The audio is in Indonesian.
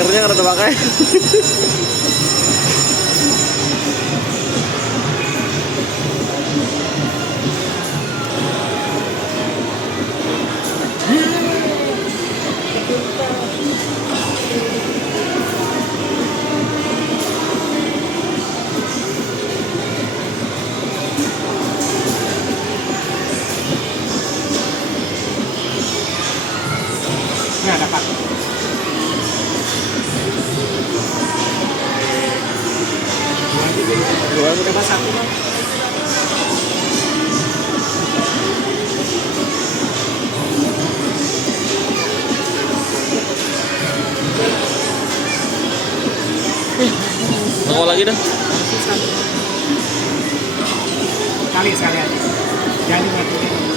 maskernya karena terpakai. Nggak dapat. Dua Coba satu dong. Aku lagi dah. Kali sekali aja. Jangan dimatikan.